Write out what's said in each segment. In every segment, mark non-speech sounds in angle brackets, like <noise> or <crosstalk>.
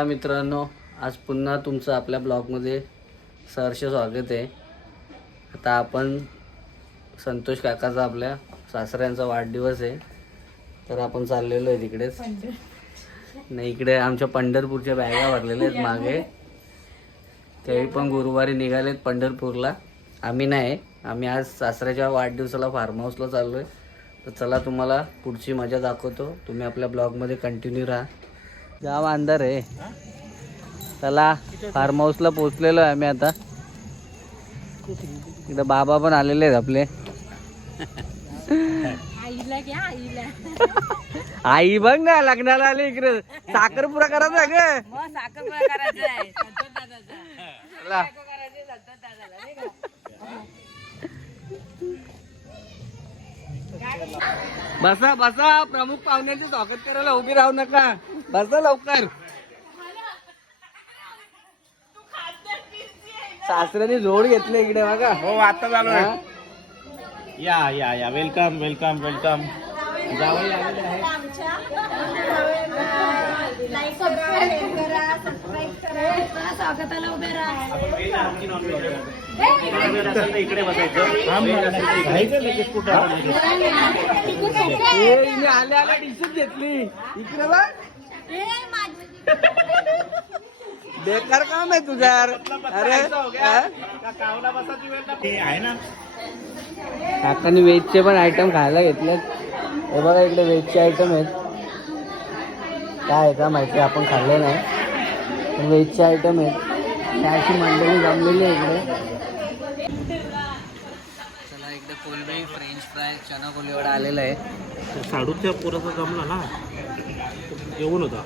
चला मित्रांनो आज पुन्हा तुमचं आपल्या ब्लॉगमध्ये सहर्ष स्वागत आहे. आता आपण संतोष काकाचा आपल्या सासऱ्यांचा वाढदिवस आहे. तर आपण चाललेलो आहे तिकडेच. नाही इकडे आमच्या पंढरपूरच्या बॅगा भरलेल्या आहेत मागे. त्यावेळी पण गुरुवारी निघालेत पंढरपूरला. आम्ही नाही आम्ही आज सासऱ्याच्या वाढदिवसाला फार्म हाऊसला चाललो आहे तर चला तुम्हाला पुढची मजा दाखवतो. तुम्ही आपल्या ब्लॉगमध्ये कंटिन्यू राहा. गाव अंधार आहे. चला फार्म हाऊसला पोचलेलो आहे आम्ही आता. इकडे बाबा पण आलेले आहेत आपले. आई बघ ना लग्नाला आले इकडे. साखरपुरा करायचा ग. चला. बसा बसा. प्रमुख पाहुण्याचे स्वागत करायला उभी राहू नका. बसा लवकर. सासऱ्याने जोड घेतले इकडे बघा. हो आता झालो हा? या या या. वेलकम वेलकम वेलकम जावई आलेले तर इकडे बसायचं आल्या आल्या डिशच घेतली. इकडे बघ. बेकार काम आहे तुझा यार. अरे काकांनी व्हेजचे पण आयटम खायला घेतलेत. हे बघा इकडे व्हेजचे आयटम आहेत. काय आहे का माहिती आपण खाल्ले नाही. व्हेजचे आयटम आहेत. त्या अशी मंडळी जमलेली आहे इकडे. चला इकडे कोलबी फ्रेंच फ्राय चना कोलीवडा आलेला आहे. साडूच्या पोराचा जमला ना. जेवण होता.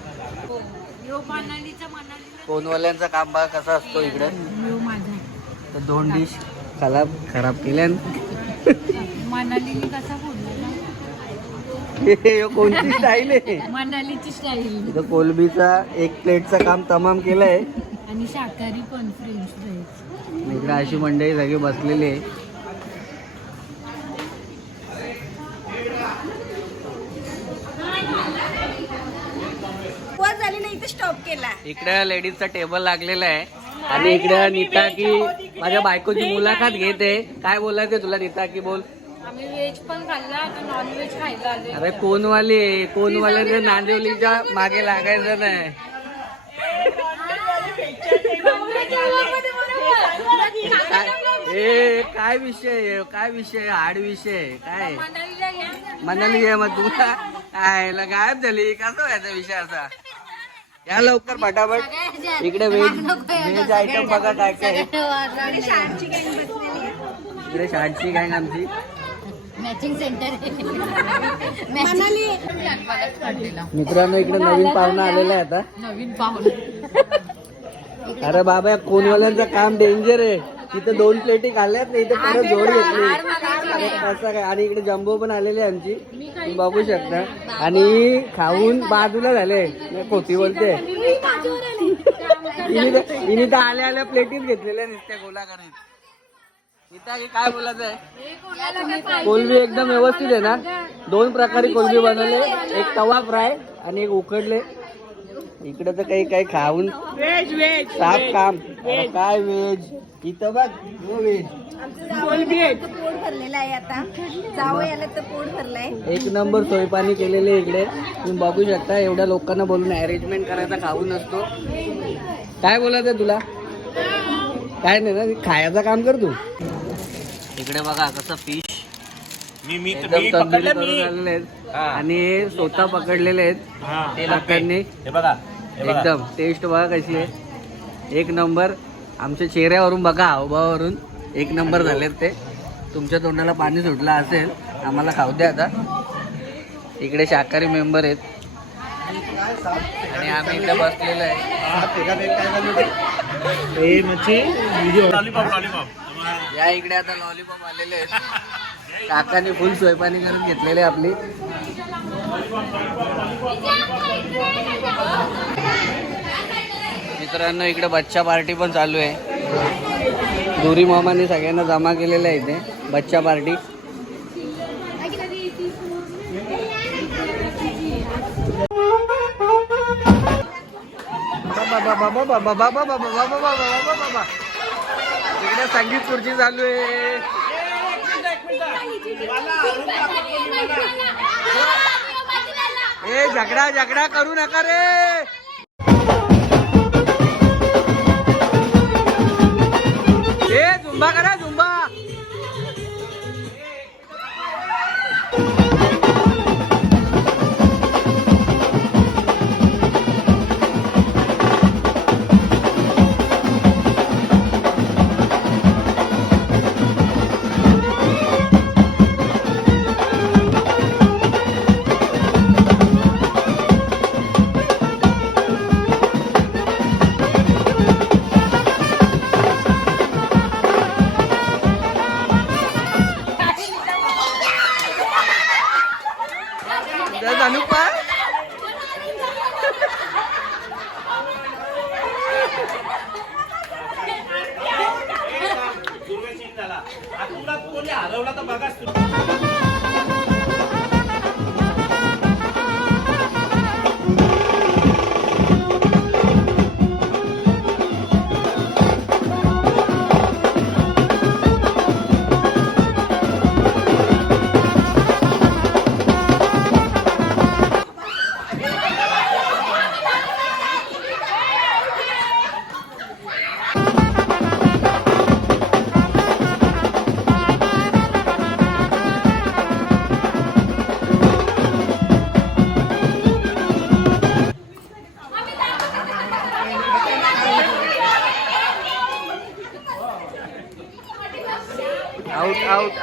यो मनालीचा मनालीला कोनवाल्यांचा काम बघा कसा असतो इकडे? तर दोन डिश खराब खराब केल्या मनालीने कसा कोणती स्टाईल आहे? मनालीची स्टाईल इथं कोलबीचा एक प्लेटचं काम तमाम केलंय. आणि शाकाहारी पण फ्रेंच फ्राईज इकडे अशी मंडळी सगळी बसलेली आहे. इथे स्टॉप केला. इकडे लेडीजचा टेबल लागलेला आहे. आणि इकडे नीता की माझ्या बायकोची मुलाखत घेते. काय बोलायचं तुला नीता की बोल. आम्ही व्हेज पण खाल्ला आता नॉन व्हेज खायला आले अरे कोणवाली आहे? नांदिवलीच्या मागे लागायचं नाही. काय ए काय विषय आहे? काय विषय आहे? हाड विषय आहे? काय मनाली मग तुला? काय ला गायब झाली? कसं व्हायचा विषय असा? या लवकर फटाफट. इकडे व्हेज व्हेज आयटम बघा काय काय. इकडे शाळची गँग आमची. Matching centre Manali. मित्रांनो इकडे नवीन पाहुणा आलेला आहे आता. नवीन पाहुणे. अरे बाबा या कोणवाल्यांचं काम डेंजर आहे. तिथं दोन प्लेटी खाल्ल्यात ना इथे परत जोड घेतली. अरे कसं काय आणि इकडे जम्बो पण आलेली आहे आमची. तुम्ही बघू शकता. आणि खाऊन बाजूला झाले. खोटी बोलते. हिने तर- आल्या आल्या प्लेटीच घेतलेल्या नुसत्या गोला करीत इथं काय बोलायचं आहे कोलबी एकदम व्यवस्थित आहे ना? दोन प्रकारे कोलबी बनवले. एक तवा फ्राय आणि एक उकडले. इकडे तर काही काही खाऊन साफ काम. अरे काय व्हेज इथं बघ हो व्हेज आमचं पोट भरलेलं आहे आता. जावं याला तर पोट भरलंय. एक नंबर सोयपाणी केलेले आहे इकडे. तुम्ही बघू शकता एवढ्या लोकांना बोलून अरेंजमेंट करायचा खाऊ नसतो काय बोलायचं आहे तुला? काय नाही ना खायचं काम कर तू. इकडे बघा कसं फिश मी मी एकदम तंदुरी पकडलं करून आलेले आहेत. हा. आणि स्वतः पकडलेले आहेत. हा, ते लोकांनी. हे बघा हे बघा. एकदम. टेस्ट बघा कशी आहे. एक नंबर. आमच्या चेहऱ्यावरून बघा हावभावावरून. एक नंबर झालेत ते. तुमच्या तोंडाला पाणी सुटलं असेल आम्हाला खाऊ द्या आता. इकडे शाकाहारी मेंबर आहेत. आणि आम्ही इथे बसलेलो आहे. व्हिडिओ लॉलीपॉप लॉलीपॉप या इकडे आता लॉलीपॉप आलेले आहेत. काकाने फुल सोयपाणी करून घेतलेले आपली. मित्रांनो इकडे बच्चा पार्टी पण चालू आहे दुरी मामाने सगळ्यांना जमा केलेलं आहे इथे बच्चा पार्टी इकडे संगीत खुर्ची चालू आहे ए झगडा झगडा करू नका रे bagaç tuttu.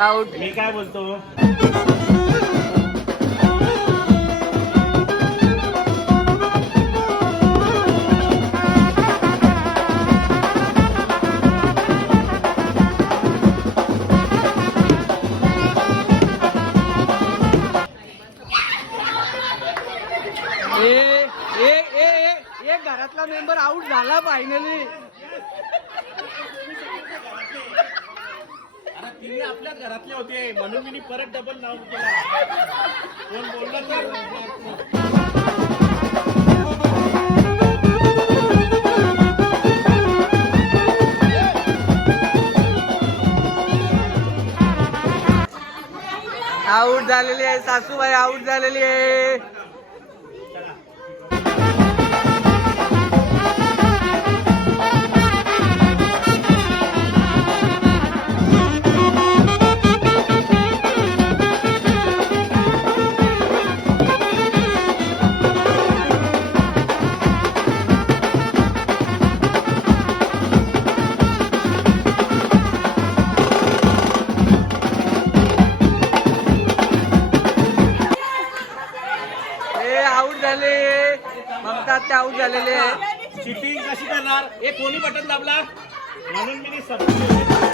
आउट मी काय बोलतो? ए ए ए ए एक घरातला मेंबर आउट झाला फायनली घरातले होते. म्हणून मी परत डबल नाव केलं. कोण बोललं तर आउट झालेली आहे सासूबाई आउट झालेली आहे. ममता ते आउट झालेले आहे. चिटिंग कशी करणार? हे कोणी बटन दाबला? म्हणून मी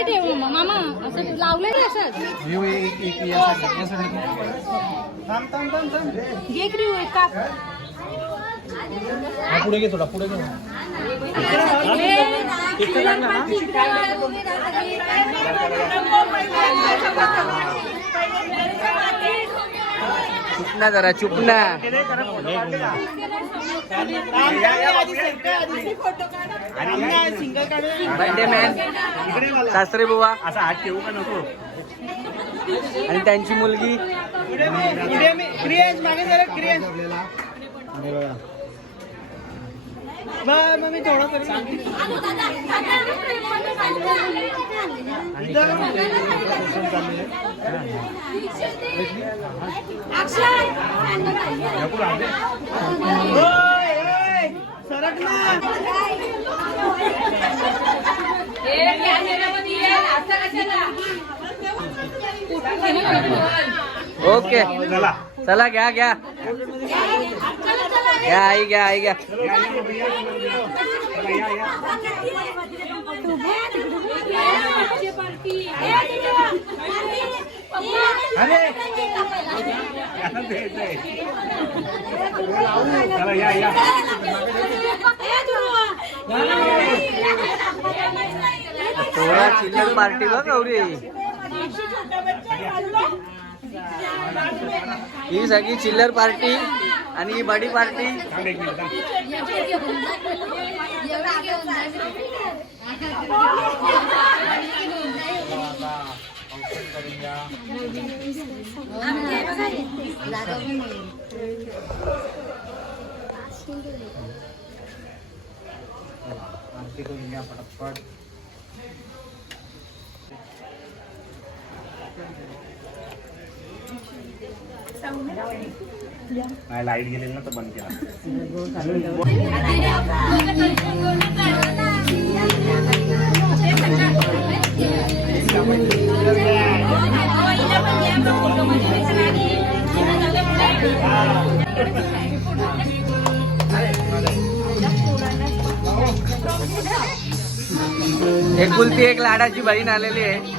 इकडे ठेव मामा असं लावले ना असंच. पुढे घेतो थोडा पुढे घे. हे, फुलांपाची चुपना जरा चुपना. बर्थडे मॅन सासरे बुवा. असा हात ठेवू का नको आणि त्यांची मुलगी ओके. चला चला घ्या घ्या. घ्या आई घ्या आई घ्या. सोळा चिल्लर पार्टी बघ गौरी. ही सगळी चिल्लर पार्टी आणि ही बडी पार्टी. थांब एक मिनिट थांब. नाही लाइट गेलेली ना तर बंद केला एक कुलती एक लाडाची बहीण आलेली आहे.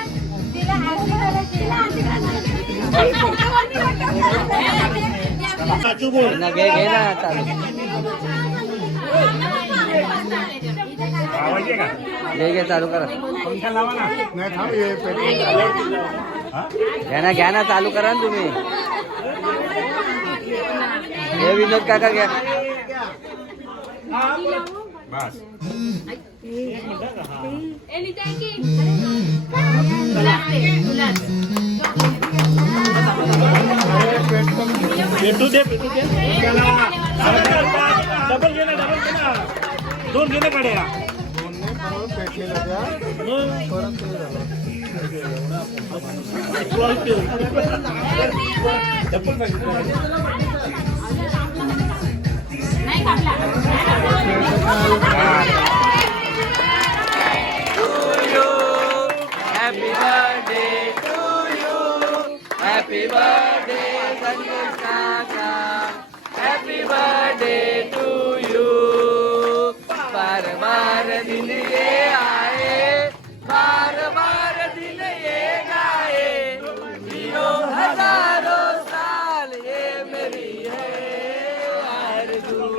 घे घे ना चालू घे घे चालू करा पंखा ना घ्या ना घ्या ना चालू करा ना तुम्ही हे विनोद काका घ्या बस भेटू दे भेटू दे. डबल घे ना डबल घे ना दोन घे ना काढ्या Happy birthday. Happy birthday, Santosh Kaka. Happy birthday to you. बार बार दिन ये आए बार बार दिन ये गाए जियो हजारों साल ये मेरी है आरज़ू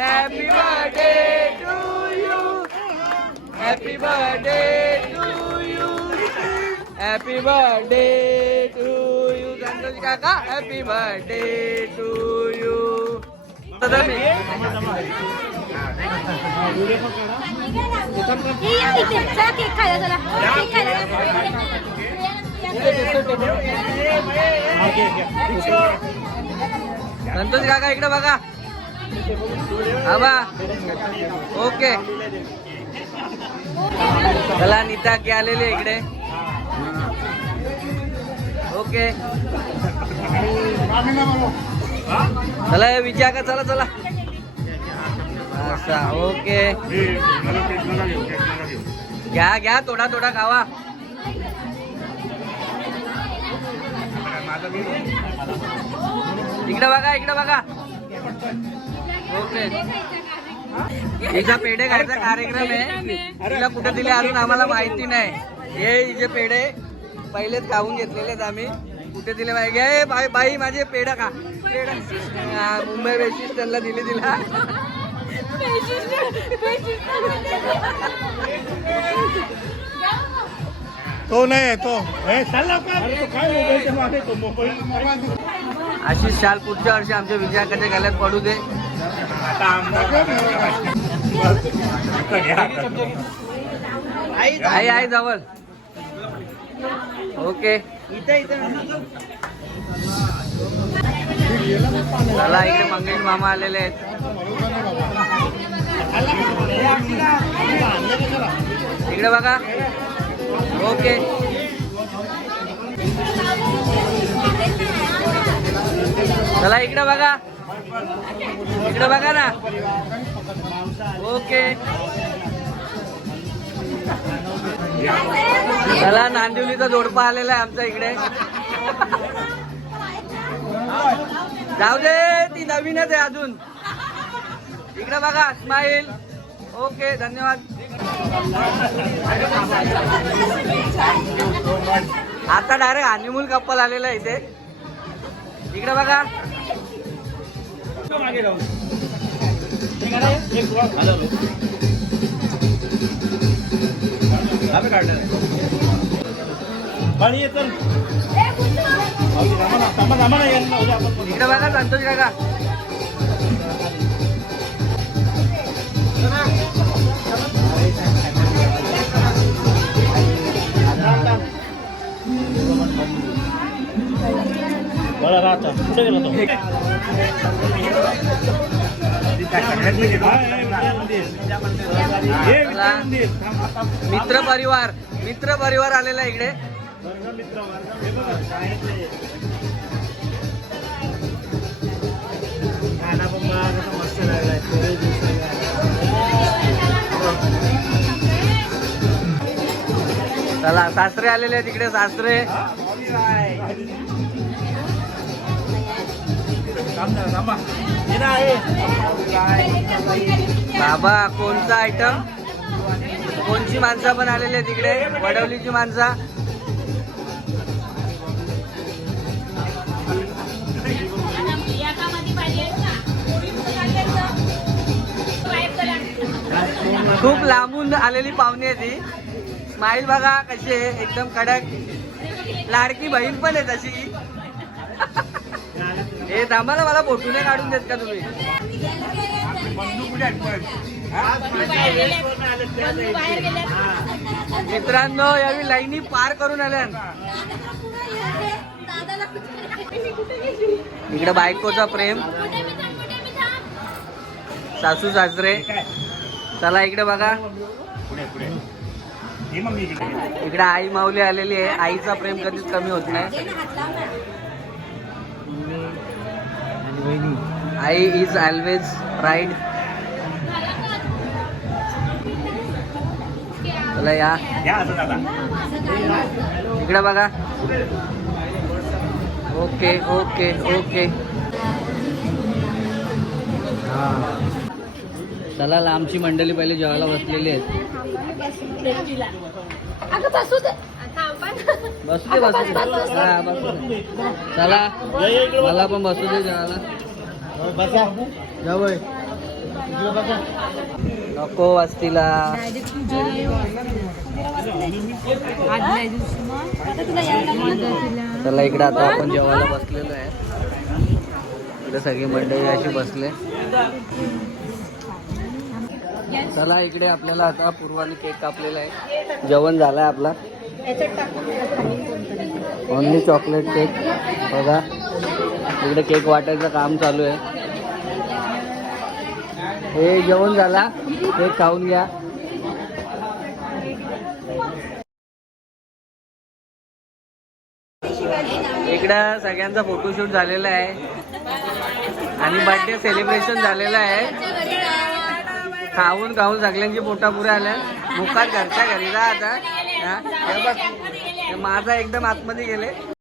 happy birthday to you Happy birthday to you. Happy birthday to you. Santosh काका happy birthday to you Santosh काका इकडे बघा. आबा. ओके चला नीता की आलेली इकडे. ओके. चला विचार का चला चला. असा ओके. घ्या घ्या थोडा थोडा खावा. इकडे बघा इकडे बघा. ओके. हिचा पेढे खायचा कार्यक्रम आहे. तिला कुठे दिले अजून आम्हाला माहिती नाही. हे हिचे पेढे पहिलेच खाऊन घेतलेले आहेत आम्ही. कुठे दिले घे बाई बाई माझे पेढा खा. पेढा. हा, मुंबई वेस्टिस त्यांना दिली तिला. तो. नाही तो. चल लवकर. अरे तो काय मोबाईलच्या मागे तो मोबाईल. अशीच शाल पुढच्या वर्षी आमच्या विजयाकडे गल्यात पडू दे. आई आई जवळ. ओके. चला इकडे मंगेश मामा आलेले आहेत. इकडे बघा. ओके. चला इकडे बघा. इकडे बघा ना. ओके. चला नांदिवलीचा जोडपा आलेला आहे आमच्या इकडे. जाऊ दे ती नवीनच आहे अजून. इकडे बघा स्माईल ओके धन्यवाद. आता डायरेक्ट हनीमून कप्पल आलेला आहे इथे. इकडे बघा. मागे बाळी ये चल. इकडे बघा काका. बरं राहता. कुठे गेला तो? मित्र परिवार मित्र परिवार आलेला आहे इकडे चला सासरे आलेले आहेत इकडे सासरे थांबा. बाबा कोणचा आयटम कोणची माणसं पण आलेली आहे तिकडे वडवलीची माणसं? खूप लांबून आलेली पाहुणी आहे ती. स्माईल बघा कशी आहे एकदम कडक. लाडकी बहीण पण आहे तशी. <laughs> हे थांबा ना मला फोटो नाही काढून देत का तुम्ही. मित्रांनो यावेळी लाईनी पार करून आल्या. इकडे बायकोचा प्रेम. सासू सासरे? चला इकडे बघा. इकडे आई माऊली आलेली आहे. आईचा प्रेम कधीच कमी होत नाही. आई इज ऑलवेज प्राईड चला या. या असं दादा. इकडे बघा. Okay okay okay. चला लांबची मंडळी पहिले जेवायला बसलेली आहेत. अगं बसू दे बसू दे. बसू दे हा, बसू दे. चला. मला पण बसू दे नको वस्तीला आदल्या दिवशी मग चला इकडे आता आपण जेवायला बसलेलो आहे. इकडे सगळी मंडळी अशी बसले. चला इकडे आपल्याला आता पूर्वाने केक कापलेला आहे. जेवण झालंय आपला. ओनली चॉकलेट केक बघा. इकडे केक वाटायचं काम चालू आहे. हे जेवण झाला. केक खाऊन घ्या. इकडं सगळ्यांचा फोटोशूट झालेला आहे. आणि बर्थडे सेलिब्रेशन झालेलं आहे. खाऊन खाऊन सगळ्यांची पोटा पुऱ्या आल्या. मुखात घरच्या घरी जा आता. हा, हे बघ. माझा एकदम आतमध्ये गेले.